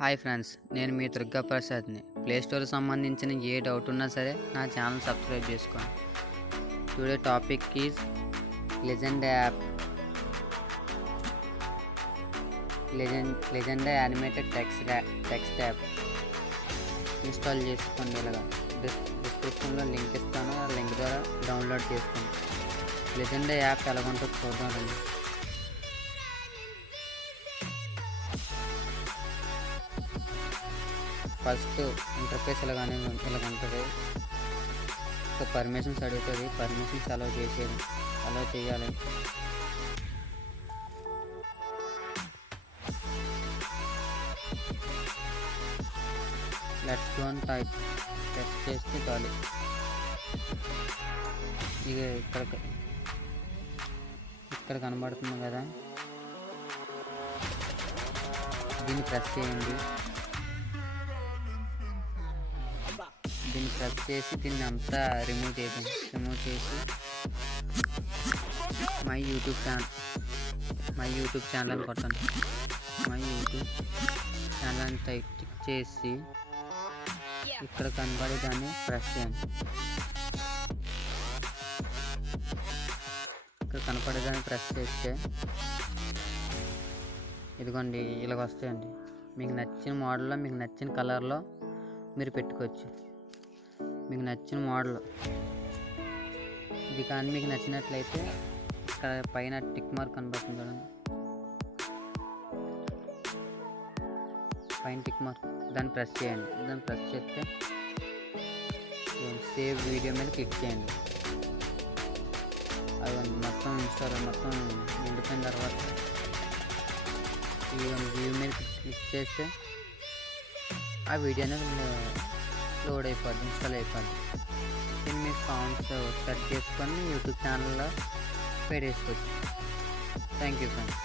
Hi friends, నేను మీ దుర్గా ప్రసాద్ని. ప్లేస్టోర్కి సంబంధించిన ఏ doubt ఉన్నా సరే నా ఛానల్ సబ్స్క్రైబ్ చేసుకోండి. Today topic is legend app. Legend animated text app install చేసుకోండి. ఇలాగా డిస్క్రిప్షన్లో లింక్ ఇస్తాను, ఆ లింక్ ద్వారా డౌన్లోడ్ చేసుకోండి. లెజెండ్ యాప్ ఎలాగుంటుందో చూద్దాం రండి. ఫస్ట్ ఇంటర్ఫేస్ ఇలాగ ఉంటుంది. ఒక పర్మిషన్స్ అడుగుతుంది. పర్మిషన్స్ అలౌ చేయాలి. లెట్స్ గో అని టెస్ట్ చేస్తే చాలు. ఇక ఇక్కడ కనబడుతుంది కదా, దీన్ని ప్రెస్ చేయండి. దీన్ని ప్రెస్ చేసి దీన్ని అంతా రిమూవ్ చేసి మై యూట్యూబ్ ఛానల్ అని కొట్టండి. మై యూట్యూబ్ ఛానల్ అని క్లిక్ చేసి ఇక్కడ కనబడే దాన్ని ప్రెస్ చేయండి. ఇక్కడ కనపడేదాన్ని ప్రెస్ చేస్తే ఇదిగోండి ఇలాగ వస్తాయండి. మీకు నచ్చిన మోడల్లో, మీకు నచ్చిన కలర్లో మీరు పెట్టుకోవచ్చు. మీకు నచ్చిన మోడల్ ఇది కానీ మీకు నచ్చినట్లయితే ఇక్కడ పైన టిక్ మార్క్ కనబడుతుంది చూడండి, పైన టిక్ మార్క్, దాన్ని ప్రెస్ చేయండి. దాన్ని ప్రెస్ చేస్తే సేవ్ వీడియో మీద క్లిక్ చేయండి. అది మొత్తం మొత్తం నిండిపోయిన తర్వాత ఈ వ్యూ మీద క్లిక్ చేస్తే ఆ వీడియోని లోడ్ అయిపోద్ది, ఇన్స్టాల్ అయిపోద్ది. దీన్ని మీరు సాంగ్స్ సెట్ చేసుకొని యూట్యూబ్ ఛానల్లో పెట్టేసుకోవచ్చు. Thank you friends.